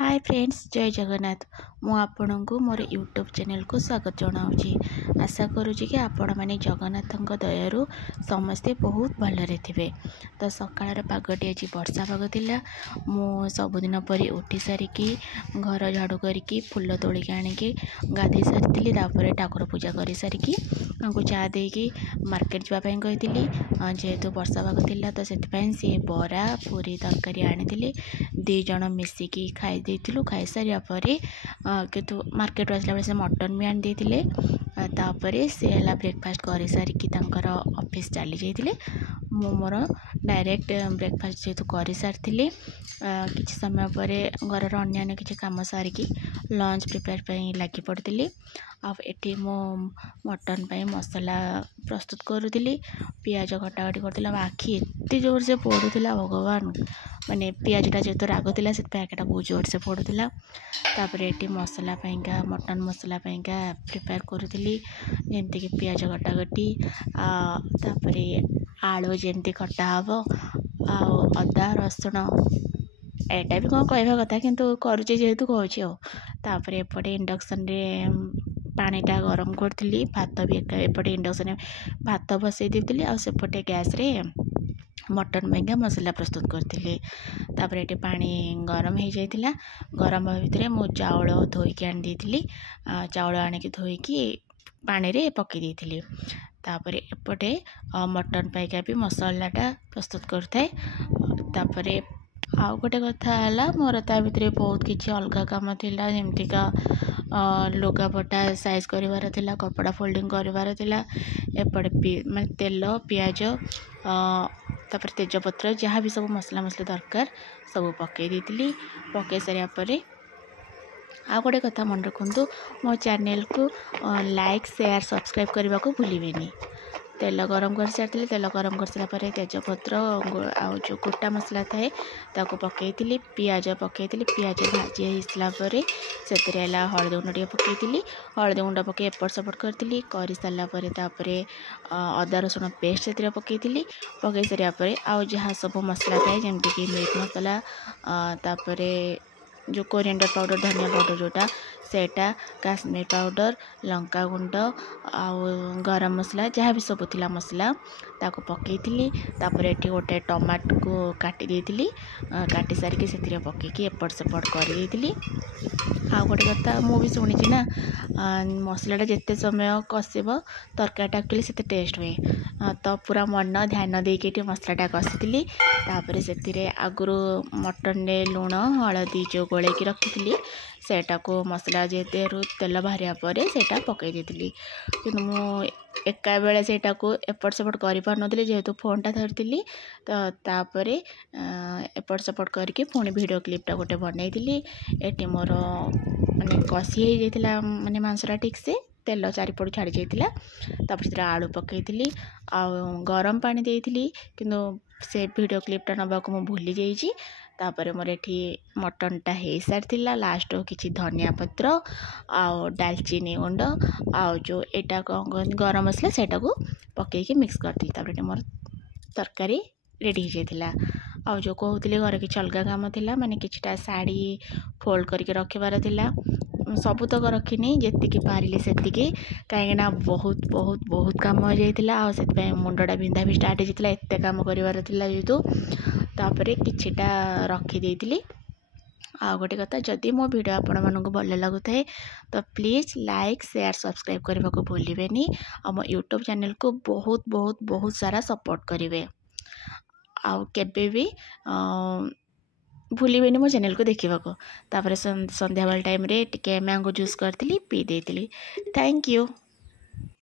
Hi friends, जय जगन्नाथ। मु आपण को मोर यूट्यूब चैनल को स्वागत जनाऊँगी। आशा करुँची कि आपण मैंने जगन्नाथ दयारू समस्ते बहुत भलरे थे। तो सकाळ पागटी आज वर्षा पाग थिला। मु सबुदिन परी उठी सारिकी घर झाड़ू करके फूल तोलिक आनिकी गाधे सारी ठाकुर पूजा कर सारिकी चा देकी मार्केट जावाई कही जेहेतु वर्षा पाग थिला तो से बरा पूरी तरकारी आनी दी जन मिसिकी खाई खाई सारा पर किंतु मार्केट आसला बेले से मटन भी आनी तापर सी है ब्रेकफास्ट कर सारिकी ऑफिस चली जाते। मु मोर डायरेक्ट ब्रेकफास्ट जेहेतु कर सारी किसी समय पर घर अन्य किसी कम सारिकी लंच प्रिपेयर पर लगी पड़ी। आठी मो मटन पाई मसला प्रस्तुत करुली। पियाज कटाकटी कर आखि एत जोर से पड़ूला भगवान, माने पियाजटा जेहेतु राग था से आखिटा बहुत जोर से पड़ूला। तापर ये मसला पाइंका मटन मसला पाइंका प्रिपेयर करुली जमती कि पियाज कटाकटी तापर आलू जमती कटा हम अदा रसुण एटा भी कौन कहवा कथा किंतु करुचे जेहेतु कहूँ। एपटे इंडक्शन रे पानीटा गरम करी भात भी एपटे इंडक्शन भात बसई देती आसेपटे गैस रे मटन पाइंका मसला प्रस्तुत करी। ये पानी गरम हो जाता। गरम भितर मु चाउल धोईकी आनी चाउल आणिकी धोईकी पानी रे पकई देती। तापर एपटे मटन पाइका भी मसलाटा प्रस्तुत करता है। आउ गोटे कथा है मोर ता भितर बहुत किसी अलग काम थिला जमतीका लुगापटा साइज कर कपड़ा फोल्डिंग कर एपटे मैं तेल पियाज तापर तेजपत्र जहाँ भी सब मसला मसला दरकार सब पकई देती। पकई सारापर आ गोटे कथा मन रखु मो चैनल को लाइक शेयर सब्सक्राइब करने को भूलें। तेल गरम कर सारी तेल गरम कर सारापर तेजपत्र आउ जो गोटा मसला थाए ताको पकई पियाज पकई पियाज भाजी होसापर से हलदी गुंड टे पकई हलदी गुंड पकई एपट सेपट करी कर सारापर अदा रसुण पेस्ट से पकई सारापर आउ जहाँ सब मसला थाए जमती कि मीट मसला तापर जो कोरिएंडर पाउडर धनिया पाउडर जोटा सेटा काश्मीर पाउडर लंका गुंड आउ गरम मसला जहाँ भी सब थिला मसला ताको पकई तापर ये गोटे टमाटो को काटी देती काटी सारिकी से पकईकी एपट सेपट कर। आ गोटे कथा मुझे शुणी ना मसलाटा जिते समय कषब तरकारीटा एक्चुअली से टेस्ट हुए तो पूरा मन ध्यान देके मसलाटा कषी तापर से आगुरी मटन रे लुण हलदी जो गोलैकी रखी सेटा को मसला जेतेरू तेल बाहरिया पर सेटा पकई देती कि एका बेले सेटा को एपट सेपट कर पार नी जेहेतु फोनटा धरी तो तापर एपट सेपट करके पुणी वीडियो क्लिपटा गोटे बनई ये मोर माने कषी हो जाता माने मांसटा ठीक से तेल चारिपट छाड़ी जाता। से आलू पकई गरम पानी देती किंतु से वीडियो क्लिपटा नबाक मु भूली जाइए। तापर मोर ये मटनटा हो सारी लास्ट किसी धनिया पत्र आउ डालचीनी गुंड आउ जो एटा कौन गरम मसला सेटा को पकईकी मिक्स करती मोर तरकारी रेडी हो जाता। आउ जो कहते घर किसी अलग काम था माने किछटा साड़ी फोल्ड करके रखबार थिला सबुतक रखिनी जी पारे से कहीं बहुत बहुत बहुत कम हो जाता से मुंडा बिंधा भी स्टार्ट होता एत कम कर जेहेतु तापर किछटा रखी। आ गोटे कथा जदि मो वीडियो आपण मानक भल लगुता है तो प्लीज़ लाइक शेयर सब्सक्राइब करने को भूलें और मो यूट्यूब चैनल को बहुत बहुत बहुत सारा सपोर्ट करेंगे। आउ केबे भी भूलें मो चैनल को देखा तापर संध्या बेल टाइम रे टिके मैंगो जूस करती पी देती। Thank you.